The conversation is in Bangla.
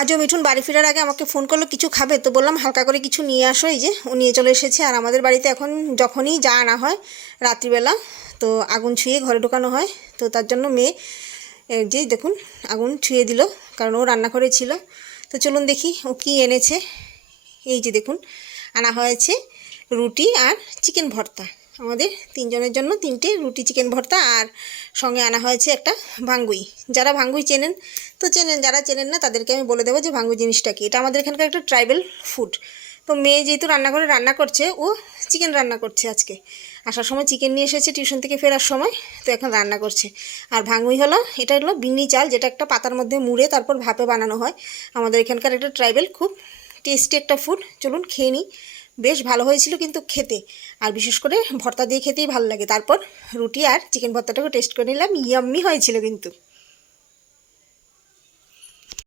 আজও মিঠুন বাড়ি ফেরার আগে আমাকে ফোন করলো কিছু খাবে, তো বললাম হালকা করে কিছু নিয়ে আসো। এই যে ও নিয়ে চলে এসেছে। আর আমাদের বাড়িতে এখন যখনই যা আনা হয় রাত্রিবেলা তো আগুন ছুঁয়ে ঘরে ঢোকানো হয়। তো তার জন্য মেয়ে এই যে দেখুন আগুন ছুঁয়ে দিল, কারণ ও রান্নাঘরে ছিল। তো চলুন দেখি ও কী এনেছে। এই যে দেখুন আনা হয়েছে রুটি আর চিকেন ভর্তা। আমাদের তিনজনের জন্য তিনটে রুটি চিকেন ভর্তা, আর সঙ্গে আনা হয়েছে একটা ভাঙ্গুই। যারা ভাঙ্গুই চেনেন তো চেনেন, যারা চেনেন না তাদেরকে আমি বলে দেবো যে ভাঙ্গুই জিনিসটা কি। এটা আমাদের এখানকার একটা ট্রাইবাল ফুড। তো মেয়ে যেহেতু রান্নাঘরে রান্না করছে, ও চিকেন রান্না করছে আজকে। আসার সময় চিকেন নিয়ে এসেছে টিউশন থেকে ফেরার সময়, তো এখন রান্না করছে। আর ভাঙ্গুই হলো, এটা হলো বিন্নি চাল, যেটা একটা পাতার মধ্যে মুড়ে তারপর ভাপে বানানো হয়। আমাদের এখানকার একটা ট্রাইবাল খুব টেস্টি একটা ফুড। চলুন খেয়ে নিই। বেশ ভালো হয়েছিল কিন্তু খেতে, আর বিশেষ করে ভর্তা দিয়ে খেতেই ভালো লাগে। তারপর রুটি আর চিকেন ভর্তাটাকে টেস্ট করে নিলাম, ইয়াম্মি হয়েছিল কিন্তু।